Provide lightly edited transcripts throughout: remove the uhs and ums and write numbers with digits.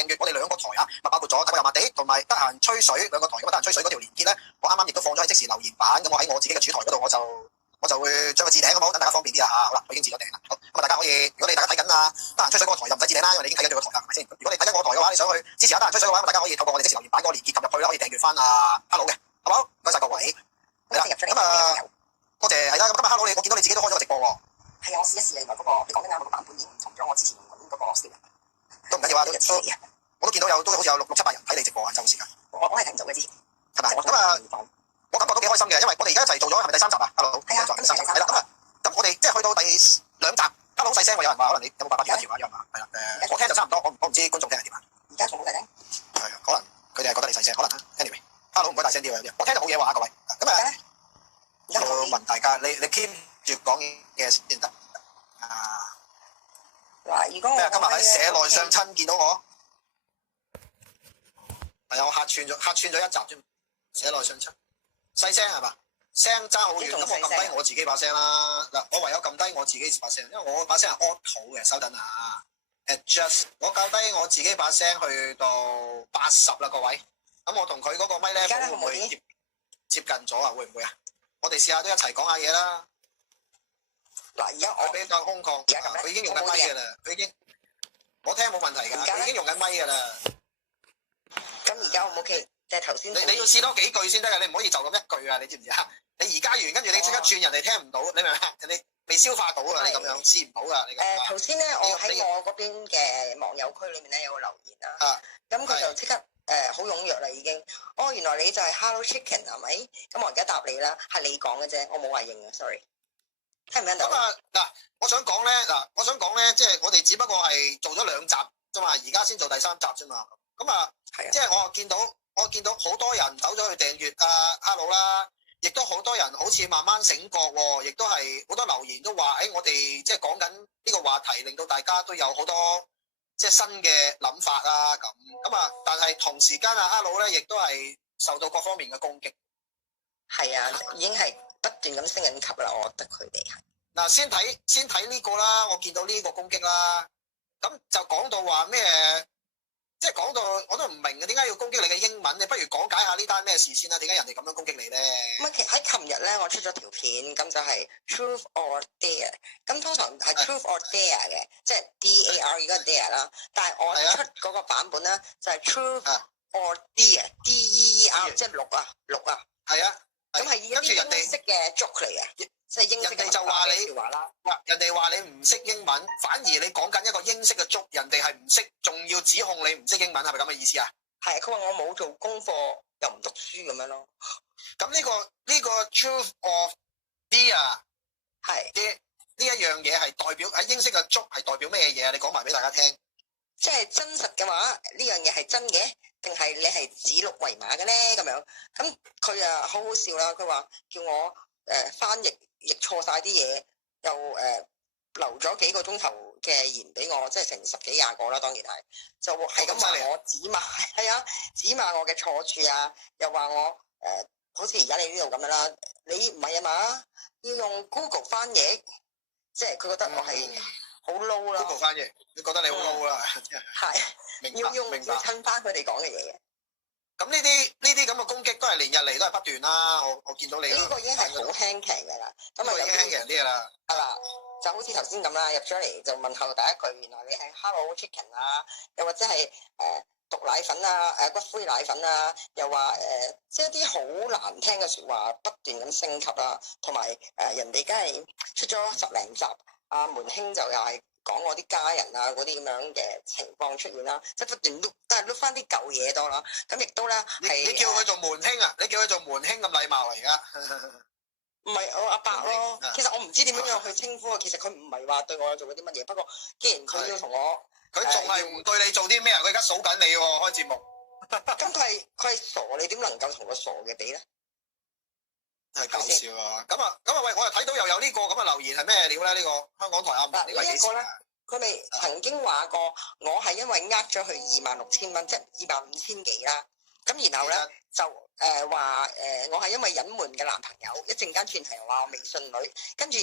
訂閱我哋兩個台啊，包括咗油麻地同埋得閒吹水兩個台。咁得閒吹水嗰條連結咧，我啱啱亦都放咗喺即時留言版。咁我喺我自己嘅主台嗰度，我就會將個置頂好冇，等大家方便啲啊嚇。好啦，我已經置咗頂啦。好，咁啊大家可以，如果你大家睇緊啊得閒吹水嗰個台就唔使置頂啦，因為你已經睇緊咗個台啦，係咪先？如果你睇緊我台嘅話，你想去支持下得閒吹水嘅話，咁大家可以透過我哋即時留言版嗰個連結撳入去啦，可以訂閱翻啊 Hello 嘅，好唔好？唔該曬各位。係啦，咁啊多謝係啦。咁今日 Hello 你，我見到你自己都開咗個直播喎。係啊，我試一試啊，原來嗰個你講緊啱嗰個版本已經唔同咗我之前嗰個 style。都唔緊要啊，我都見到都好似有六七百人睇你直播啊，周時間。我係睇唔到嘅之前。係咪？咁啊，我感覺都幾開心嘅，因為我哋而家一齊做咗係咪第3集啊 ？Hello。係啊，第3集。係啦，咁我哋即係去到第2集 ，Hello 細聲喎，有人話可能你有冇辦法調一調啊？有人話係啦，我聽就差唔多，我唔知觀眾聽係點啊。而家仲好大聲。係啊，可能佢哋係覺得你細聲，可能啊。Anyway，Hello 唔該大聲啲啊，我聽就冇嘢話啊，各位。咁啊，我問大家，你 keep 住講嘢先得啊。嗱，如果我今日喺社內相親見到我，係啊，我客串咗一集啫。社內相親，細聲係嘛？聲爭好遠，咁我撳低我自己把聲啦。嗱，我唯有撳低我自己把聲，因為我把聲係 auto 嘅，收等啊。Adjust， 我校低我自己把聲去到80啦，各位。咁我同佢嗰個咪咧會唔會接近咗啊？會唔會啊？我哋試下都一齊講下嘢啦。嗱，而家我比較空曠，佢已經用緊咪㗎啦，佢已經我聽冇問題㗎，佢已經用緊咪㗎啦。咁而家 O 唔 OK？即係頭先，你要試多幾句先得㗎，你唔可以就咁一句啊！你知唔知啊？你而家完，跟住你即刻轉，人哋聽唔到，你明唔明？人哋未消化到啊！你咁樣試唔到㗎，你咁。頭先咧，我喺我嗰邊嘅網友區裏面咧有個留言啦，咁佢就即刻好踴躍啦已經。哦，原來你就係 Hello Chicken 係咪？咁我而家答你啦，係你講嘅啫，我冇話認啊 ，sorry。聽唔聽到？咁啊嗱，我想講咧，即係我哋只不過係做咗2集啫嘛，而家先做第3集啫嘛。咁啊，即係我見到好多人走咗去訂閱啊 Hello 啦，亦都好多人好似慢慢醒覺喎，亦都係好多留言都話，我哋即係講緊呢個話題，令到大家都有好多即係新嘅諗法啊咁啊，但係同時間啊 Hello 咧，亦都係受到各方面嘅攻擊。係啊，已經係不斷咁升緊級啦，我覺得佢哋係。嗱，先睇呢個啦，我見到呢個攻擊啦，咁就講到話咩？即係講到我都唔明嘅，點解要攻擊你嘅英文？你不如講解下呢單咩事先啦？點解人哋咁樣攻擊你咧？唔係，其實喺琴日咧，我出咗條片，咁就係 Truth or Dare。咁通常係 Truth or Dare 嘅，即係 DAR 而家 Dare 啦。但係我出嗰個版本咧就係 Truth or Dare，DEER，即係6啊。係啊。咁係一啲英式嘅 joke 嚟嘅。即係英式嘅人哋就話你，人哋話你唔識英文，反而你講緊一個英式嘅足，人哋係唔識，仲要指控你唔識英文，係咪咁嘅意思啊？係，佢話我冇做功課，又唔讀書咁樣咯。咁呢個 truth of dare 係呢一樣嘢係代表喺英式嘅足係代表咩嘢啊？你講埋俾大家聽。即係真實嘅話，呢樣嘢係真嘅，定係你係指鹿為馬嘅咧？咁樣，咁佢啊好好笑啦！佢話叫我翻譯錯晒啲嘢，又留咗幾個鐘頭嘅言俾我，即係成10幾20個啦，當然係就係咁話我指罵，係啊，指罵我嘅錯處啊，又話我好似而家你呢度咁樣啦，你唔係啊嘛，要用 Google 翻譯，即係佢覺得我係好 low 啦。Google 翻譯，你覺得你好 low 啦？係，要襯翻佢哋講嘅嘢嘅。咁呢啲咁嘅攻擊都係連日嚟都係不斷啦，我見到你呢個已經係好輕騎嘅啦，咁啊已經輕騎啲嘅啦。係啦，就好似頭先咁啦，入咗嚟就問候第一句，原來你係 Hello Chicken 啊，又或者係毒奶粉啊，骨灰奶粉啊，又話即係一啲好難聽嘅説話不斷咁升級啦，同埋人哋梗係出咗10零集，阿門兄就又係講我啲家人啊嗰啲咁樣嘅情況出現啦，即係不斷都係碌翻啲舊嘢多啦，咁亦都咧係你叫佢做門兄啊？你叫佢做門兄咁禮貌啊？而家唔係我阿伯咯，其實我唔知點樣去稱呼啊。其實佢唔係話對我做咗啲乜嘢，不過既然佢要同我，佢仲係唔對你做啲咩啊？佢而家數緊你喎，開節目。咁佢係傻，你點能夠同個傻嘅比咧？真係搞笑啊！咁啊，喂，我又睇到又有呢個咁嘅留言係咩料咧？呢個香港台呢個係幾時啊？佢咪曾經話過，我係因為咗佢26,000蚊，即係25,000幾啦。咁然後咧就話我係因為隱瞞嘅男朋友，一陣間轉頭又話我微信女，跟住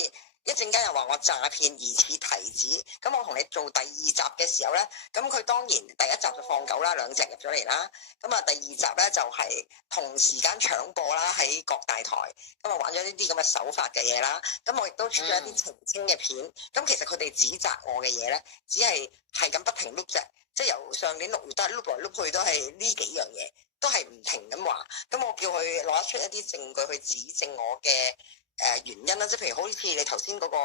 一陣間又話我詐騙疑似提子，咁我同你做第二集嘅時候咧，咁佢當然第一集就放狗啦，兩隻入咗嚟啦，咁啊第二集咧就係同時間搶播啦喺各大台，咁啊玩咗呢啲咁嘅手法嘅嘢啦，咁我亦都出咗一啲澄清嘅片，咁其實佢哋指責我嘅嘢咧，只係咁不停碌啫，即係由上年6月都係碌來碌去都係呢幾樣嘢，都係唔停咁話，咁我叫佢攞出一啲證據去指證我嘅原因啦，即係譬如好似你頭先嗰個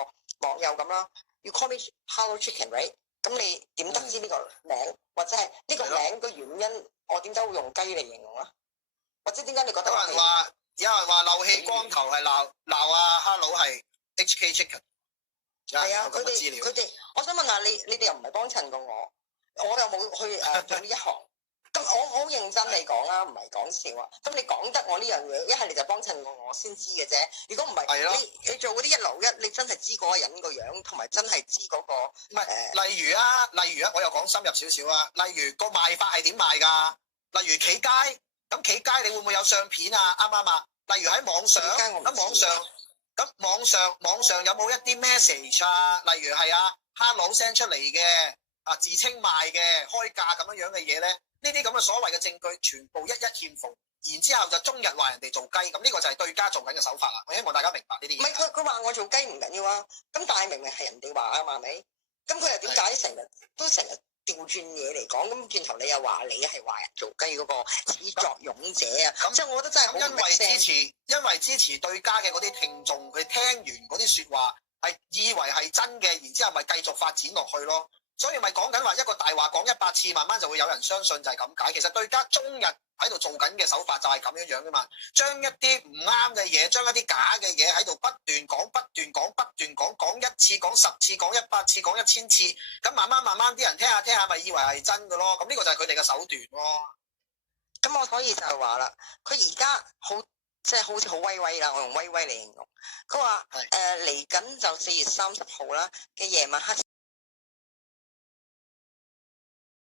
網友咁啦，You call me Hello Chicken right？ 咁你點得知呢個名，或者係呢個名個原因，我點解會用雞嚟形容啊？或者點解你覺得有人話漏氣光頭係鬧啊 Hello 係 HK Chicken？ 係啊，佢哋，我想問下你哋又唔係幫襯過我又冇去做呢一行。咁我好認真嚟講啊，唔係講笑啊。咁你講得我呢樣嘢，一係你就幫襯過我先知嘅啫。如果唔係，你做嗰啲1:1，你真係知嗰個人個樣，同埋真係知嗰個唔係例如啊，我又講深入少少啊。例如個賣法係點賣㗎？例如企街，咁企街你會唔會有相片啊？啱唔啱啊？例如喺網上，網上有冇一啲 message 啊？例如係Hello send 出嚟嘅自稱賣嘅開價咁樣嘅嘢咧？呢啲咁嘅所謂嘅證據，全部一欠奉，然之後就終日話人哋做雞，咁呢個就係對家做緊嘅手法啦。我希望大家明白呢啲嘢。唔係佢話我做雞唔緊要啊，咁但係明明係人哋話啊嘛，係咪？咁佢又點解成日調轉嘢嚟講？咁轉頭你又話你係話人做雞嗰個始作俑者啊？即係我覺得真係好唔因為支持對家嘅嗰啲聽眾，佢聽完嗰啲説話係以為係真嘅，然之後咪繼續發展落去咯。所以咪講緊話一個大話講100次，慢慢就會有人相信，就係咁解。其實對家終日喺度做緊嘅手法就係咁樣噶嘛，將一啲唔啱嘅嘢，將一啲假嘅嘢喺度不斷講，講1次，講10次，講100次，講1000次，咁慢慢啲人聽下咪以為係真嘅咯。咁呢個就係佢哋嘅手段咯。咁我所以就話啦，佢而家即係好似好威威啦，我用威威嚟形容。佢話嚟緊就4月30號啦嘅夜晚黑